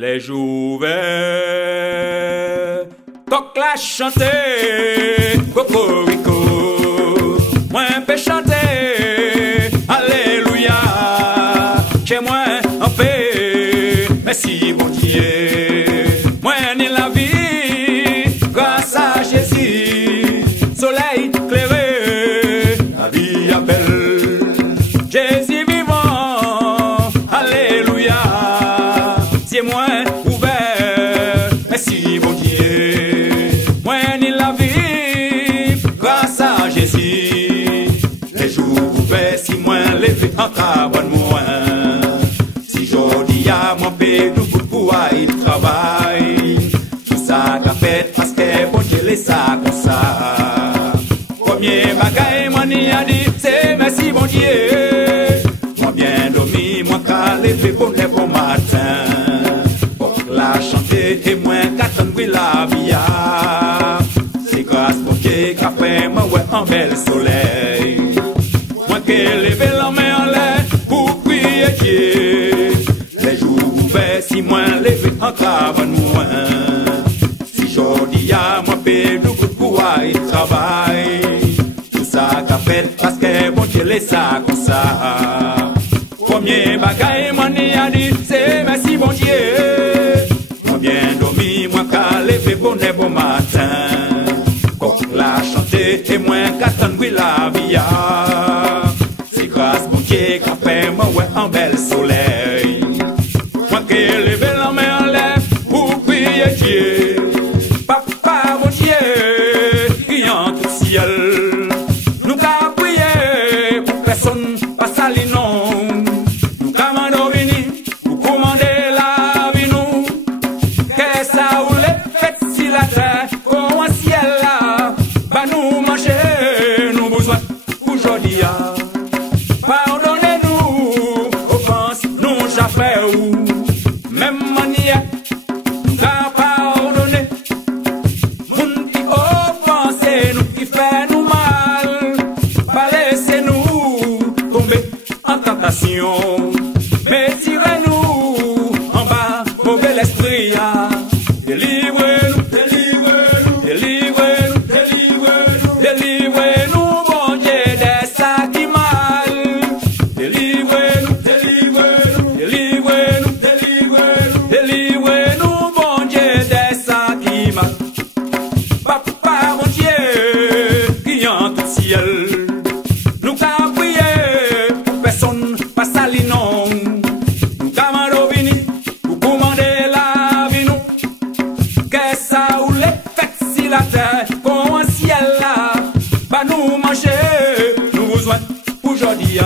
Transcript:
Les jours verts, coq la chanter, cocorico, moi peux chanter, alléluia, chez moi en paix, merci mon Dieu, moi ni la vie, grâce à Jésus, soleil clairé, la vie est belle, Jésus vivant, alléluia, c'est moi ouvert, merci mon Dieu, moi ni la vie, grâce à Jésus, les jours ouverts, si moi levé en cabane moi, si j'odie à mon père, nous pour aller travail, tout ça qu'a fait parce que bon Dieu laisse ça comme ça. Premier bagaille, moi ni a dit, c'est merci mon Dieu, moi bien dormi, moi qu'à lever pour les bons matins. La chanter et moins qu'attendre la vie. C'est grâce mon Dieu qu'a fait moi ouais en bel soleil. Moi qui levé la main en l'air pour prier Dieu. Les jours ouverts si moi levé en cabane moi. Si j'ordis à moi paie du coup pour aller travail. Tout ça qu'a fait parce que mon Dieu laisse ça comme ça. Premier bagaille moi n'y a dit c'est merci mon Dieu. Bien dormi, moi qu'à lever bonnet bon matin. Coq la chanter et moi qu'attendre la vie. C'est grâce mon Dieu qu'a fait moi ouais en bel soleil. Moi qui lever la main en l'air pour prier Dieu. Papa mon Dieu qui en tout ciel. Nous qu'à prier pour personne pas sali non. Nous qu'à m'en venir pour commander la vie nous. Ça ou les fêtes si la terre comme un ciel là, bah nous manger nous besoin aujourd'hui. Pardonnez-nous, offense nous j'ai fait ou même manière nous a pardonné. Moun qui offense nous qui fait nous mal, pas laissez-nous tomber en tentation, mais tirez-nous en bas mauvais l'esprit. Délivrez-nous, délivrez-nous, délivrez-nous, délivrez-nous, délivrez-nous, bon Dieu, des sacs qui mal. Délivrez-nous, délivrez-nous, délivrez-nous, délivrez-nous, délivrez-nous, bon Dieu, des sacs qui mal. Papa, mon Dieu, qui en tout ciel, nous qu'a prié pour personne pas sali non. Nous qu'a mandé pour commander la vie nous. Qu'est-ce ça ou les fêtes si la terre comme un ciel là, bah nous manger, nous besoin aujourd'hui.